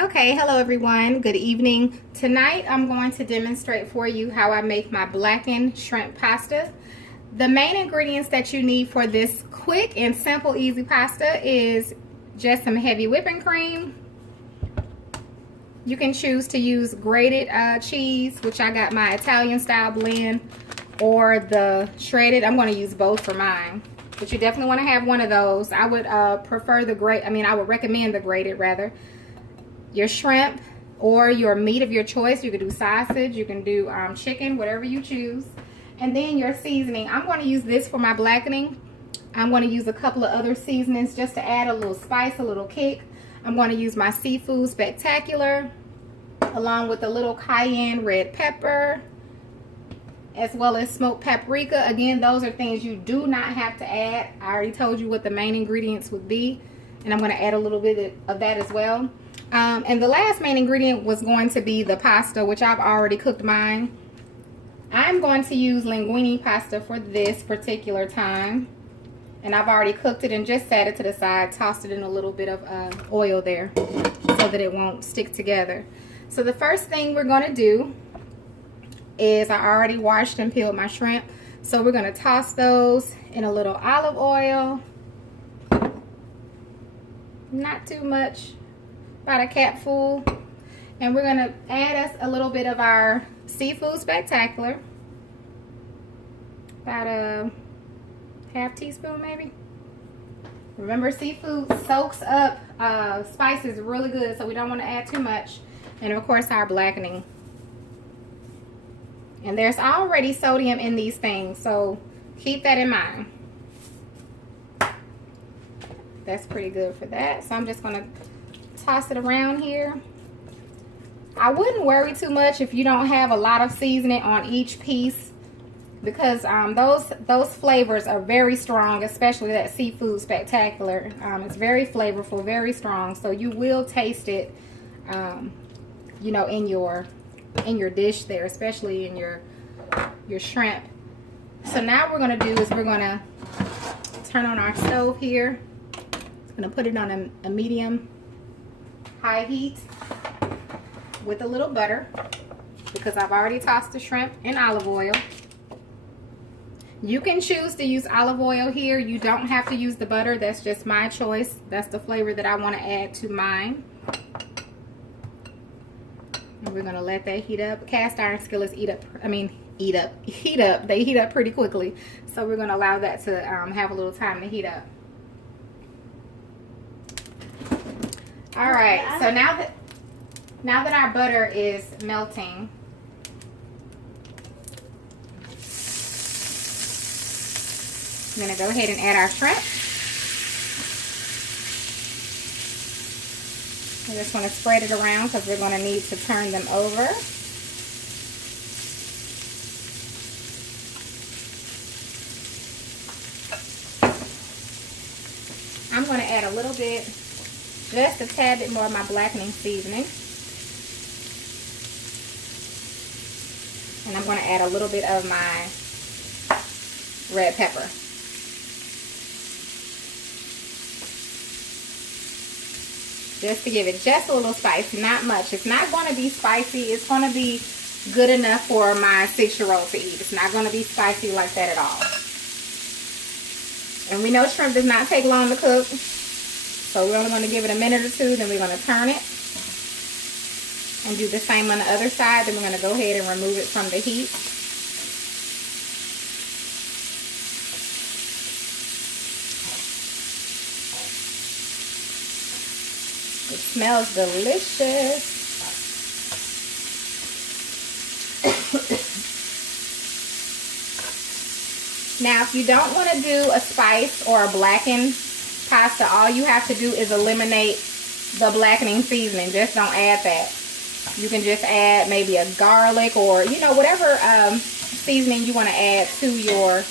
Okay, hello everyone. Good evening. Tonight I'm going to demonstrate for you how I make my blackened shrimp pasta. The main ingredients that you need for this quick and simple easy pasta is just some heavy whipping cream. You can choose to use grated cheese, which I got my Italian style blend, or the shredded. I'm going to use both for mine, but you definitely want to have one of those. I would prefer the I would recommend the grated rather. Your shrimp or your meat of your choice. You can do sausage, you can do chicken, whatever you choose. And then your seasoning. I'm going to use this for my blackening. I'm going to use a couple of other seasonings just to add a little spice, a little kick. I'm going to use my seafood spectacular along with a little cayenne red pepper, as well as smoked paprika. Again, those are things you do not have to add. I already told you what the main ingredients would be, and I'm going to add a little bit of that as well. And the last main ingredient was going to be the pasta, which I've already cooked mine. I'm going to use linguine pasta for this particular time, and I've already cooked it and just set it to the side, tossed it in a little bit of oil there so that it won't stick together. So the first thing we're going to do is I already washed and peeled my shrimp, so we're going to toss those in a little olive oil, not too much, about a cap full, and we're going to add us a little bit of our seafood spectacular, about a half teaspoon maybe. Remember, seafood soaks up spices really good, so we don't want to add too much. And of course our blackening, and there's already sodium in these things, so keep that in mind. That's pretty good for that. So I'm just going to toss it around here. I wouldn't worry too much if you don't have a lot of seasoning on each piece, because those flavors are very strong, especially that seafood spectacular. It's very flavorful, very strong, so you will taste it you know, in your dish there, especially in your shrimp. So now what we're going to do is we're going to turn on our stove here. I'm going to put it on a medium high heat with a little butter, because I've already tossed the shrimp in olive oil. You can choose to use olive oil here. You don't have to use the butter. That's just my choice. That's the flavor that I want to add to mine. And we're going to let that heat up. Cast iron skillets heat up. They heat up pretty quickly. So we're going to allow that to have a little time to heat up. All right, so now that our butter is melting, I'm going to go ahead and add our shrimp. I just want to spread it around because we're going to need to turn them over. I'm going to add a little bit, just a tad bit more of my blackening seasoning. And I'm going to add a little bit of my red pepper. Just to give it just a little spice, not much. It's not going to be spicy. It's going to be good enough for my 6-year-old to eat. It's not going to be spicy like that at all. And we know shrimp does not take long to cook. So we're only going to give it a minute or two, then we're going to turn it. And do the same on the other side. Then we're going to go ahead and remove it from the heat. It smells delicious. Now, if you don't want to do a spice or a blackened pasta, all you have to do is eliminate the blackening seasoning. Just don't add that. You can just add maybe a garlic or, you know, whatever seasoning you want to add to your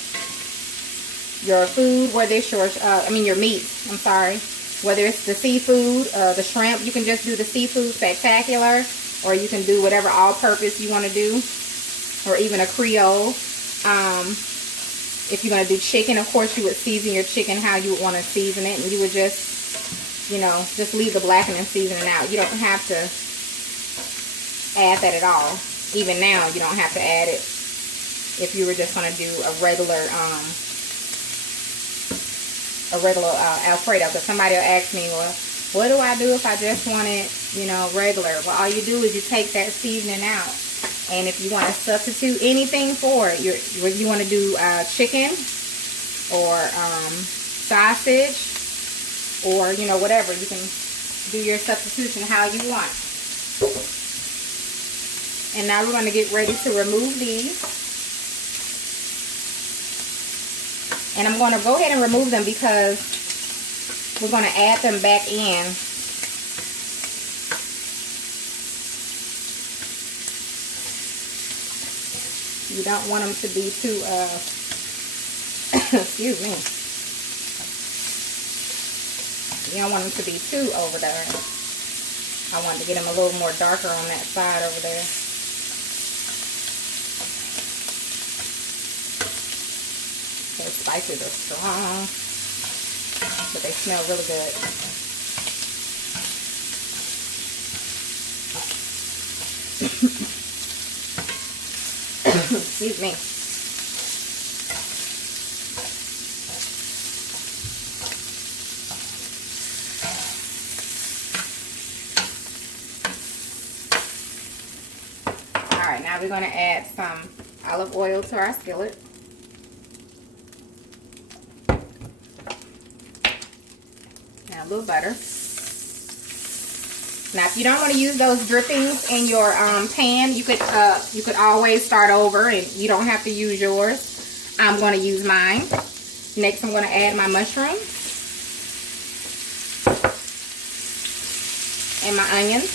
food, whether it's your meat, I'm sorry. Whether it's the seafood, the shrimp, you can just do the seafood spectacular, or you can do whatever all-purpose you want to do, or even a Creole. If you're going to do chicken, of course, you would season your chicken how you would want to season it, and you would just you know, just leave the blackening seasoning out. You don't have to add that at all. Even now, you don't have to add it if you were just going to do a regular Alfredo. Because somebody will ask me, well, what do I do if I just want it, you know, regular? Well, all you do is you take that seasoning out. And if you want to substitute anything for it, you want to do chicken or sausage or, you know, whatever. You can do your substitution how you want. And now we're going to get ready to remove these. And I'm going to go ahead and remove them because we're going to add them back in. You don't want them to be too, excuse me. You don't want them to be too over there. I want to get them a little more darker on that side over there. The spices are strong, but they smell really good. Excuse me. Alright, now we're going to add some olive oil to our skillet. Now a little butter. Now, if you don't want to use those drippings in your pan, you could always start over and you don't have to use yours. I'm going to use mine. Next, I'm going to add my mushrooms and my onions.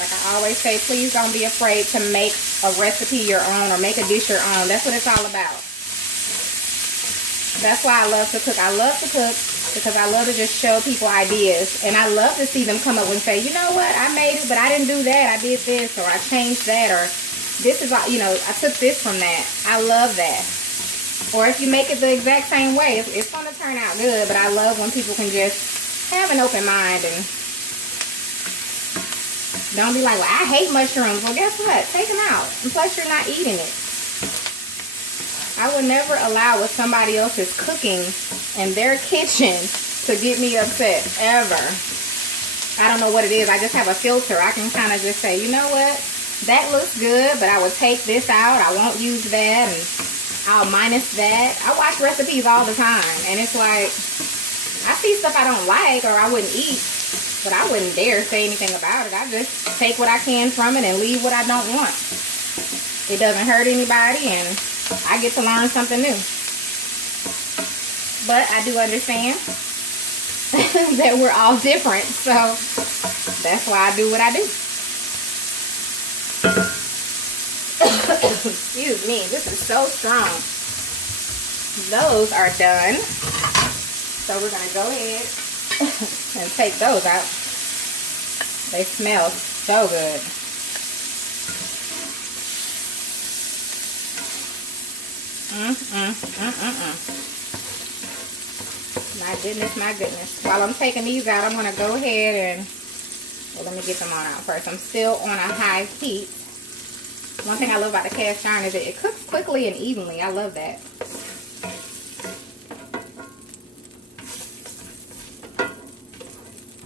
Like I always say, please don't be afraid to make a recipe your own or make a dish your own. That's what it's all about. That's why I love to cook. I love to cook because I love to just show people ideas. And I love to see them come up and say, you know what, I made it, but I didn't do that. I did this, or I changed that, or this is, you know, I took this from that. I love that. Or if you make it the exact same way, it's going to turn out good. But I love when people can just have an open mind and don't be like, well, I hate mushrooms. Well, guess what? Take them out. And plus, you're not eating it. I would never allow what somebody else is cooking in their kitchen to get me upset, ever. I don't know what it is. I just have a filter. I can kind of just say, you know what? That looks good, but I would take this out. I won't use that, and I'll minus that. I watch recipes all the time, and it's like, I see stuff I don't like or I wouldn't eat, but I wouldn't dare say anything about it. I just take what I can from it and leave what I don't want. It doesn't hurt anybody, and I get to learn something new. But I do understand that we're all different, so that's why I do what I do. Excuse me, this is so strong. Those are done. So we're going to go ahead and take those out. They smell so good. My goodness, my goodness. While I'm taking these out, I'm going to go ahead and, well, let me get them on out first. I'm still on a high heat. One thing I love about the cast iron is that it cooks quickly and evenly. I love that.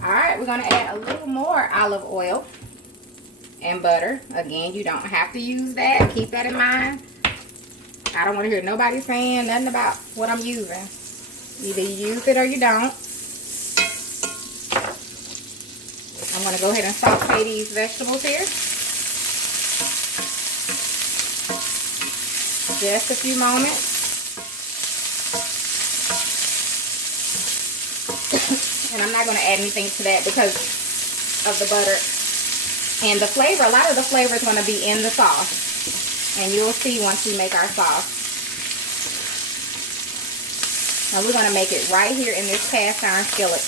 Alright, we're going to add a little more olive oil and butter. Again, you don't have to use that. Keep that in mind. I don't want to hear nobody saying nothing about what I'm using. Either you use it or you don't. I'm going to go ahead and saute these vegetables here. Just a few moments. And I'm not going to add anything to that because of the butter. And the flavor, a lot of the flavor is going to be in the sauce. And you'll see once we make our sauce. Now we're going to make it right here in this cast iron skillet.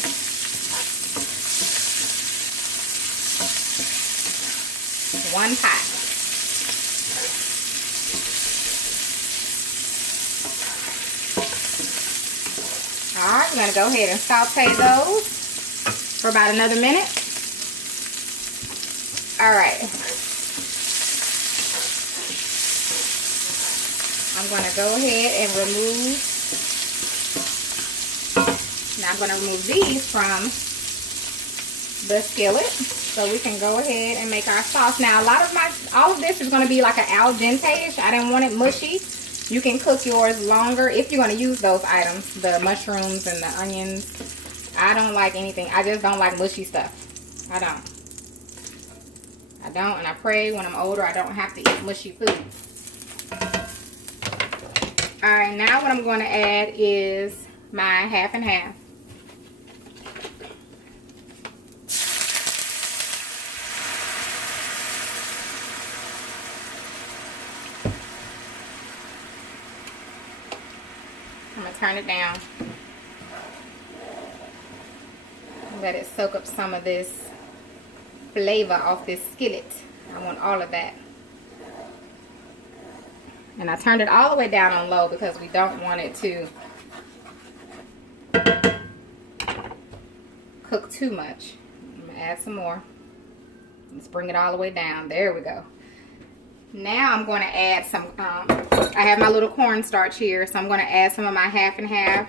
One pot. Alright, we're going to go ahead and saute those for about another minute. Alright. I'm going to go ahead and remove. Now I'm going to remove these from the skillet so we can go ahead and make our sauce. Now all of this is going to be like an al dente-ish. I didn't want it mushy. You can cook yours longer if you're going to use those items, the mushrooms and the onions. I don't like anything. I just don't like mushy stuff. I don't, and I pray when I'm older I don't have to eat mushy food. Alright, now what I'm going to add is my half and half. I'm going to turn it down. Let it soak up some of this flavor off this skillet. I want all of that. And I turned it all the way down on low because we don't want it to cook too much. I'm going to add some more. Let's bring it all the way down. There we go. Now I'm going to add some, I have my little cornstarch here, so I'm going to add some of my half and half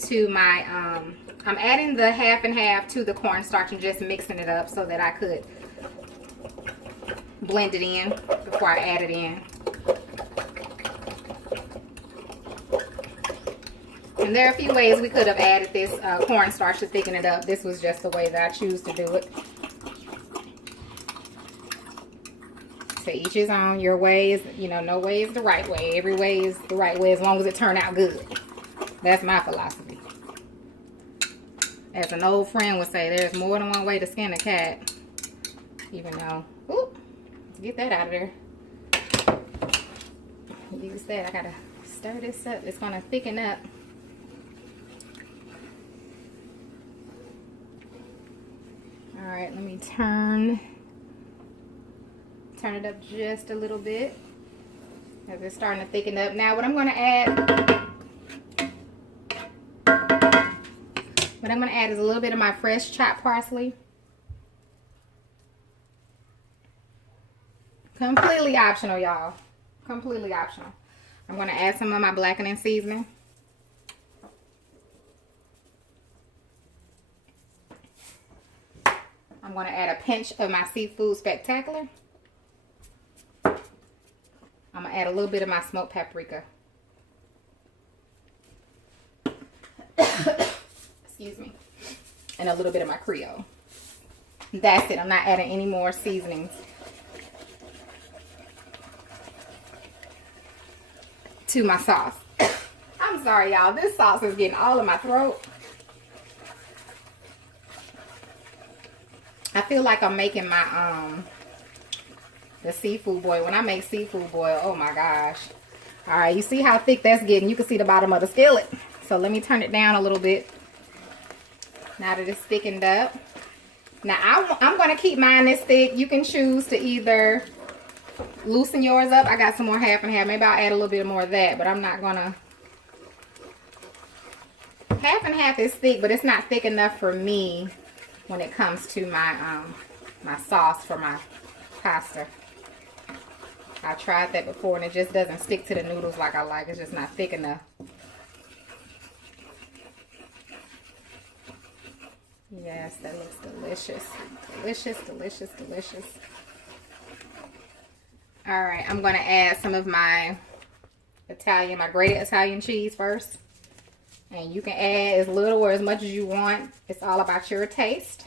to my, I'm adding the half and half to the cornstarch and just mixing it up so that I could blend it in before I add it in. And there are a few ways we could have added this cornstarch to thicken it up. This was just the way that I choose to do it. To each his own. Your way is, you know, no way is the right way. Every way is the right way as long as it turn out good. That's my philosophy. As an old friend would say, there's more than one way to skin a cat. Even though, oop, let's get that out of there. Use that. I gotta stir this up. It's gonna thicken up. Alright, let me turn it up just a little bit as it's starting to thicken up. Now what I'm going to add is a little bit of my fresh chopped parsley. Completely optional, y'all. Completely optional. I'm going to add some of my blackening seasoning. I'm going to add a pinch of my seafood spectacular. I'm going to add a little bit of my smoked paprika. Excuse me. And a little bit of my Creole. That's it. I'm not adding any more seasonings to my sauce. I'm sorry, y'all. This sauce is getting all in my throat. I feel like I'm making my the seafood boil. When I make seafood boil, oh my gosh. All right, you see how thick that's getting? You can see the bottom of the skillet. So let me turn it down a little bit. Now that it's thickened up. Now I'm going to keep mine this thick. You can choose to either loosen yours up. I got some more half and half. Maybe I'll add a little bit more of that, but I'm not going to. Half and half is thick, but it's not thick enough for me when it comes to my my sauce for my pasta. I tried that before and it just doesn't stick to the noodles like I like. It's just not thick enough. Yes, that looks delicious. Delicious, delicious, delicious. Alright, I'm going to add some of my my grated Italian cheese first. And you can add as little or as much as you want. It's all about your taste.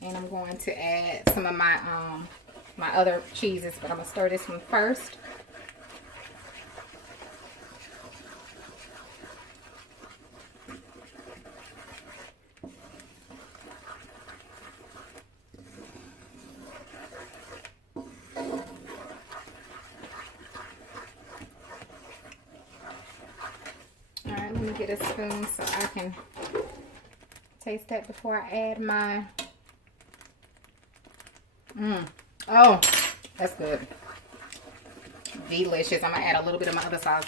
And I'm going to add some of my my other cheeses, but I'm going to stir this one first. Alright, let me get a spoon so I can taste that before I add my Oh, That's good. Delicious. I'm gonna add a little bit of my other sauce.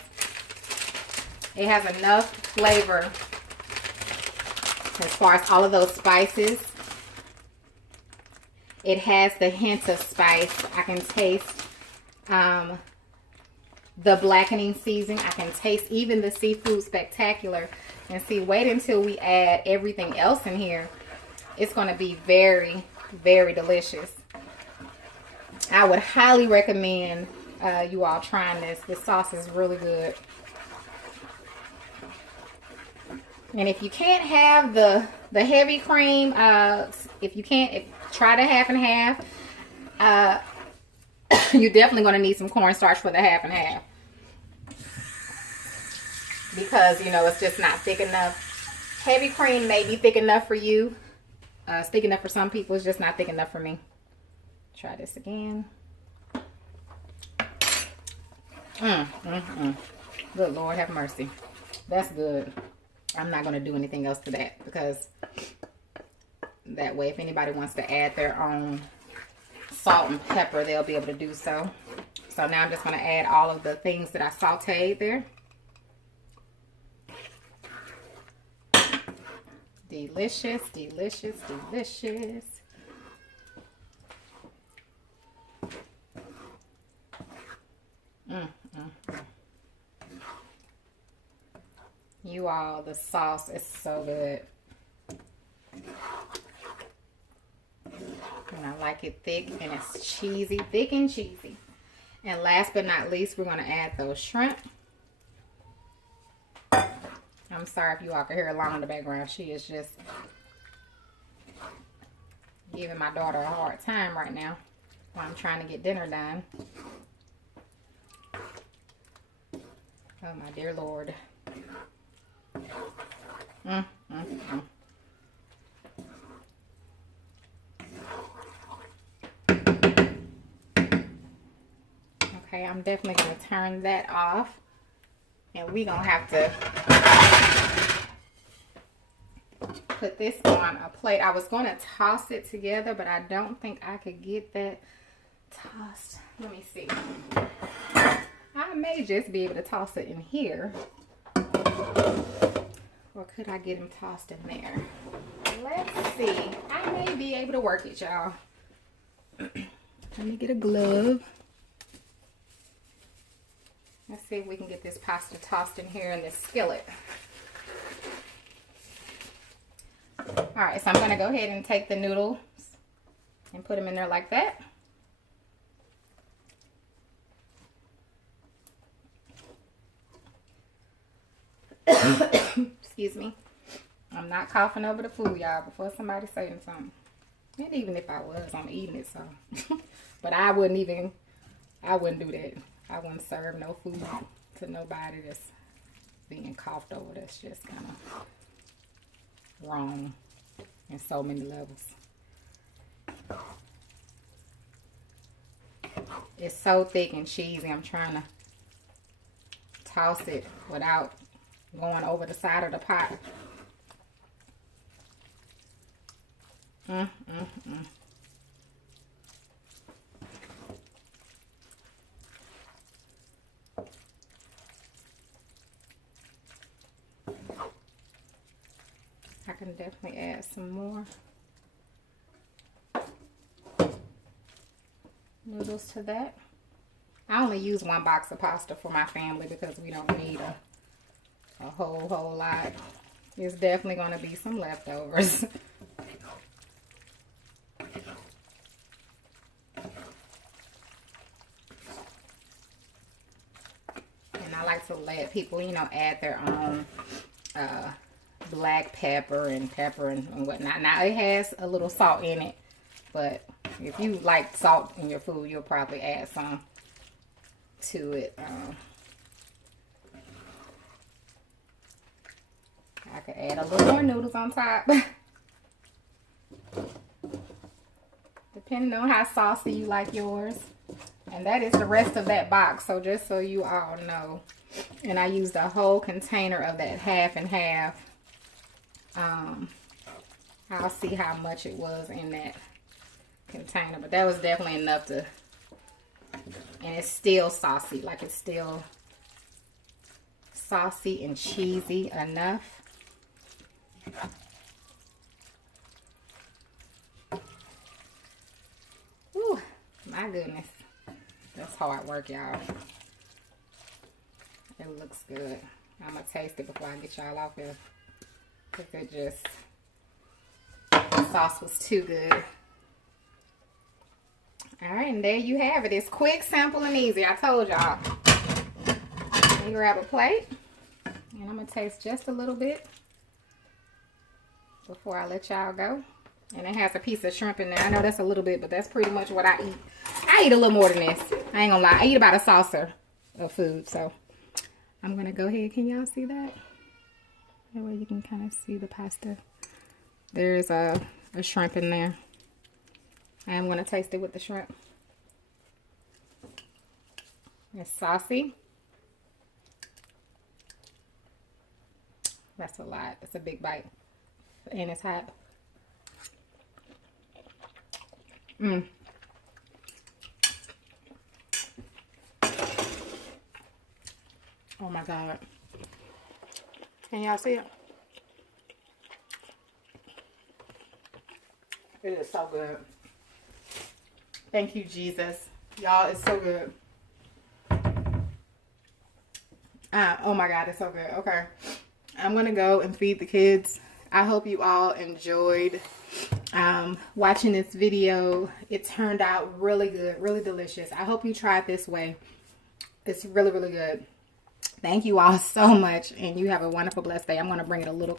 It has enough flavor as far as all of those spices. It has the hint of spice. I can taste the blackening seasoning. I can taste even the seafood spectacular. And see, wait until we add everything else in here. It's going to be very, very delicious. I would highly recommend you all trying this. This sauce is really good. And if you can't have the heavy cream, if you can't, try the half and half. You're definitely going to need some cornstarch for the half and half. Because, you know, it's just not thick enough. Heavy cream may be thick enough for you. It's thick enough for some people. It's just not thick enough for me. Try this again. Good Lord, have mercy. That's good. I'm not going to do anything else to that, because that way, if anybody wants to add their own salt and pepper, they'll be able to do so. So now I'm just going to add all of the things that I sauteed there. Delicious, delicious, delicious. You all, the sauce is so good. And I like it thick and it's cheesy, thick and cheesy. And last but not least, we're going to add those shrimp. I'm sorry if you all can hear Alana in the background. She is just giving my daughter a hard time right now while I'm trying to get dinner done. Oh my dear Lord. Okay, I'm definitely going to turn that off. And we're going to have to put this on a plate. I was going to toss it together, but I don't think I could get that tossed. Let me see. I may just be able to toss it in here. Or could I get him tossed in there? Let's see. I may be able to work it, y'all. Let me get a glove. Let's see if we can get this pasta tossed in here in this skillet. Alright, so I'm going to go ahead and take the noodles and put them in there like that. Excuse me. I'm not coughing over the food, y'all, before somebody saying something. And even if I was, I'm eating it, so. But I wouldn't do that. I wouldn't serve no food to nobody that's being coughed over. That's just kind of wrong in so many levels. It's so thick and cheesy. I'm trying to toss it without going over the side of the pot. I can definitely add some more noodles to that. I only use one box of pasta for my family because we don't need a whole lot. There's definitely going to be some leftovers. And I like to let people, you know, add their own black pepper and whatnot. Now it has a little salt in it, but if you like salt in your food, you'll probably add some to it. I could add a little more noodles on top. Depending on how saucy you like yours. And that is the rest of that box. So just so you all know. And I used a whole container of that half and half. I'll see how much it was in that container. But that was definitely enough to And it's still saucy. Like, it's still saucy and cheesy enough. Ooh, my goodness. That's hard work, y'all. It looks good. I'm going to taste it before I get y'all off here. Because it just, the sauce was too good. Alright, and there you have it. It's quick, simple, and easy. I told y'all. Let me grab a plate. And I'm going to taste just a little bit before I let y'all go. And it has a piece of shrimp in there. I know that's a little bit, but that's pretty much what I eat. I eat a little more than this. I ain't gonna lie. I eat about a saucer of food. So I'm gonna go ahead. Can y'all see that? That way you can kind of see the pasta. There's a shrimp in there. I am gonna taste it with the shrimp. It's saucy. That's a lot. It's a big bite. And it's hot. Mmm. Oh my God. Can y'all see it? It is so good. Thank you, Jesus. Y'all, it's so good. Oh my God, it's so good. Okay. I'm going to go and feed the kids. I hope you all enjoyed watching this video. It turned out really good, really delicious. I hope you try it this way. It's really, really good. Thank you all so much, and you have a wonderful, blessed day. I'm going to bring it a little